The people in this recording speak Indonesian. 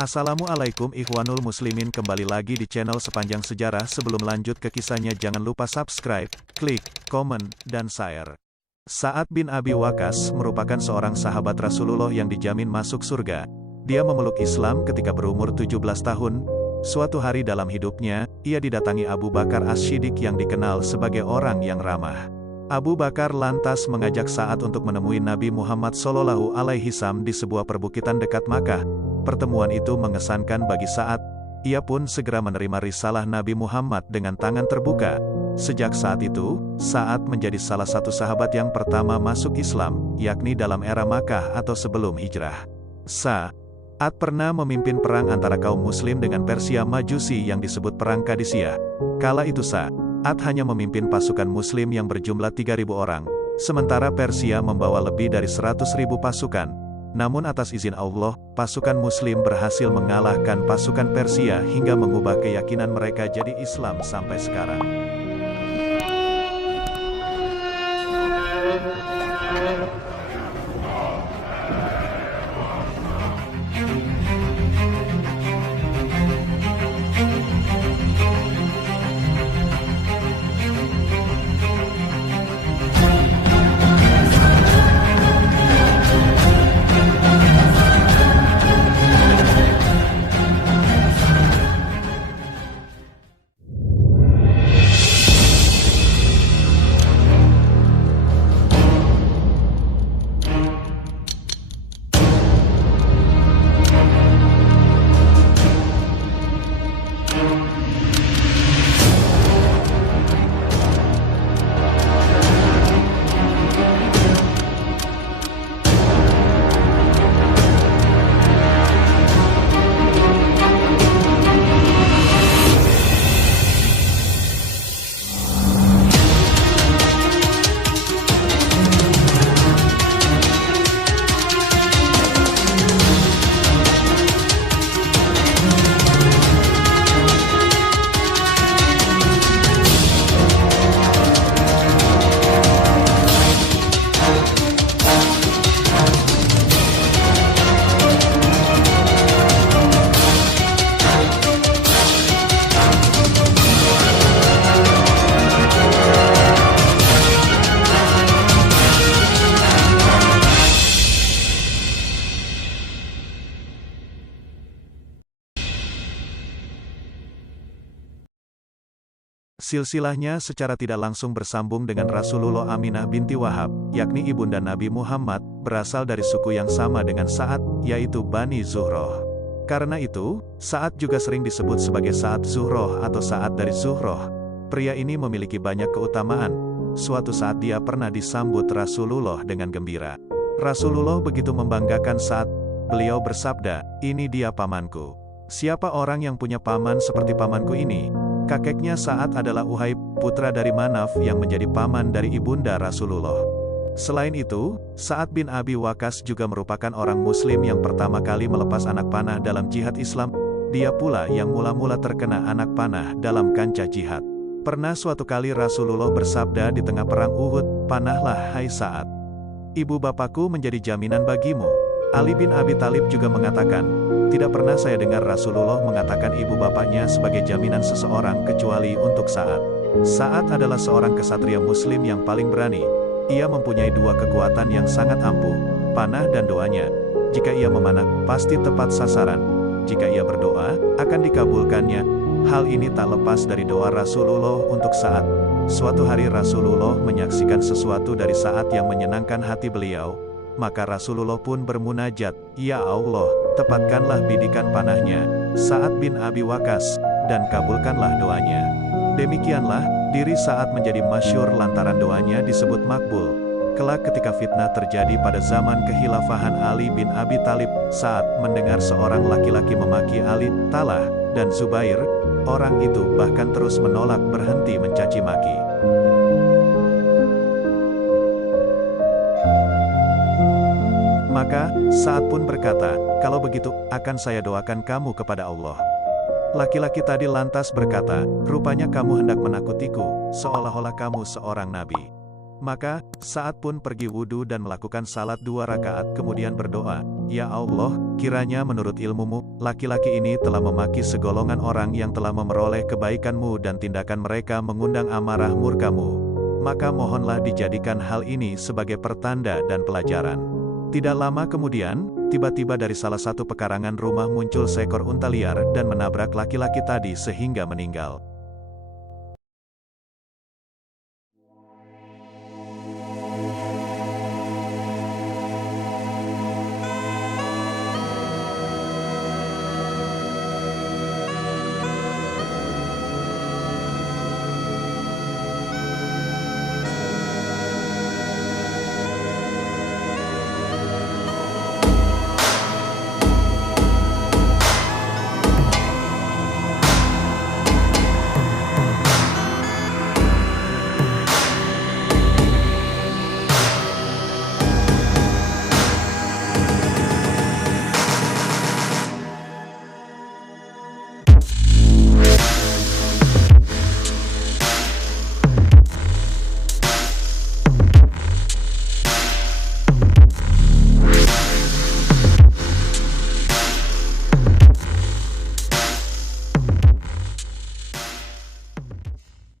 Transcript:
Assalamualaikum ikhwanul muslimin, kembali lagi di channel Sepanjang Sejarah. Sebelum lanjut ke kisahnya, jangan lupa subscribe, klik, komen, dan share. Sa'ad bin Abi Waqqas merupakan seorang sahabat Rasulullah yang dijamin masuk surga. Dia memeluk Islam ketika berumur 17 tahun. Suatu hari dalam hidupnya, ia didatangi Abu Bakar As-Siddiq yang dikenal sebagai orang yang ramah. Abu Bakar lantas mengajak Sa'ad untuk menemui Nabi Muhammad SAW di sebuah perbukitan dekat Makkah. Pertemuan itu mengesankan bagi Sa'ad. Ia pun segera menerima risalah Nabi Muhammad dengan tangan terbuka. Sejak saat itu, Sa'ad menjadi salah satu sahabat yang pertama masuk Islam, yakni dalam era Makkah atau sebelum hijrah. Sa'ad pernah memimpin perang antara kaum muslim dengan Persia Majusi yang disebut Perang Qadisiyah. Kala itu Sa'ad hanya memimpin pasukan muslim yang berjumlah 3.000 orang, sementara Persia membawa lebih dari 100.000 pasukan. Namun atas izin Allah, pasukan muslim berhasil mengalahkan pasukan Persia hingga mengubah keyakinan mereka jadi Islam sampai sekarang. Silsilahnya secara tidak langsung bersambung dengan Rasulullah Aminah binti Wahab, yakni ibunda Nabi Muhammad, berasal dari suku yang sama dengan Sa'ad, yaitu Bani Zuhroh. Karena itu, Sa'ad juga sering disebut sebagai Sa'ad Zuhroh atau Sa'ad dari Zuhroh. Pria ini memiliki banyak keutamaan. Suatu saat dia pernah disambut Rasulullah dengan gembira. Rasulullah begitu membanggakan Sa'ad. Beliau bersabda, "Ini dia pamanku." Siapa orang yang punya paman seperti pamanku ini? Kakeknya Sa'ad adalah Uhaib, putra dari Manaf yang menjadi paman dari ibunda Rasulullah. Selain itu, Sa'ad bin Abi Waqqas juga merupakan orang muslim yang pertama kali melepas anak panah dalam jihad Islam. Dia pula yang mula-mula terkena anak panah dalam kancah jihad. Pernah suatu kali Rasulullah bersabda di tengah perang Uhud, "Panahlah hai Sa'ad. Ibu bapakku menjadi jaminan bagimu." Ali bin Abi Thalib juga mengatakan, "Tidak pernah saya dengar Rasulullah mengatakan ibu bapaknya sebagai jaminan seseorang kecuali untuk Sa'ad." Sa'ad adalah seorang kesatria muslim yang paling berani. Ia mempunyai dua kekuatan yang sangat ampuh, panah dan doanya. Jika ia memanah, pasti tepat sasaran. Jika ia berdoa, akan dikabulkannya. Hal ini tak lepas dari doa Rasulullah untuk Sa'ad. Suatu hari Rasulullah menyaksikan sesuatu dari Sa'ad yang menyenangkan hati beliau. Maka Rasulullah pun bermunajat, "Ya Allah, tepatkanlah bidikan panahnya, Sa'ad bin Abi Waqqas, dan kabulkanlah doanya." Demikianlah, diri Sa'ad menjadi masyhur lantaran doanya disebut makbul. Kelak ketika fitnah terjadi pada zaman kekhilafahan Ali bin Abi Thalib, Sa'ad mendengar seorang laki-laki memaki Ali, Talha, dan Zubair. Orang itu bahkan terus menolak berhenti mencaci maki. Maka, Sa'ad pun berkata, "Kalau begitu, akan saya doakan kamu kepada Allah." Laki-laki tadi lantas berkata, "Rupanya kamu hendak menakutiku, seolah-olah kamu seorang nabi." Maka, Sa'ad pun pergi wudhu dan melakukan salat 2 rakaat kemudian berdoa, "Ya Allah, Kiranya menurut ilmumu, laki-laki ini telah memaki segolongan orang yang telah memperoleh kebaikanmu dan tindakan mereka mengundang amarah murkamu. Maka mohonlah dijadikan hal ini sebagai pertanda dan pelajaran. Tidak lama kemudian, tiba-tiba dari salah satu pekarangan rumah muncul seekor unta liar dan menabrak laki-laki tadi sehingga meninggal.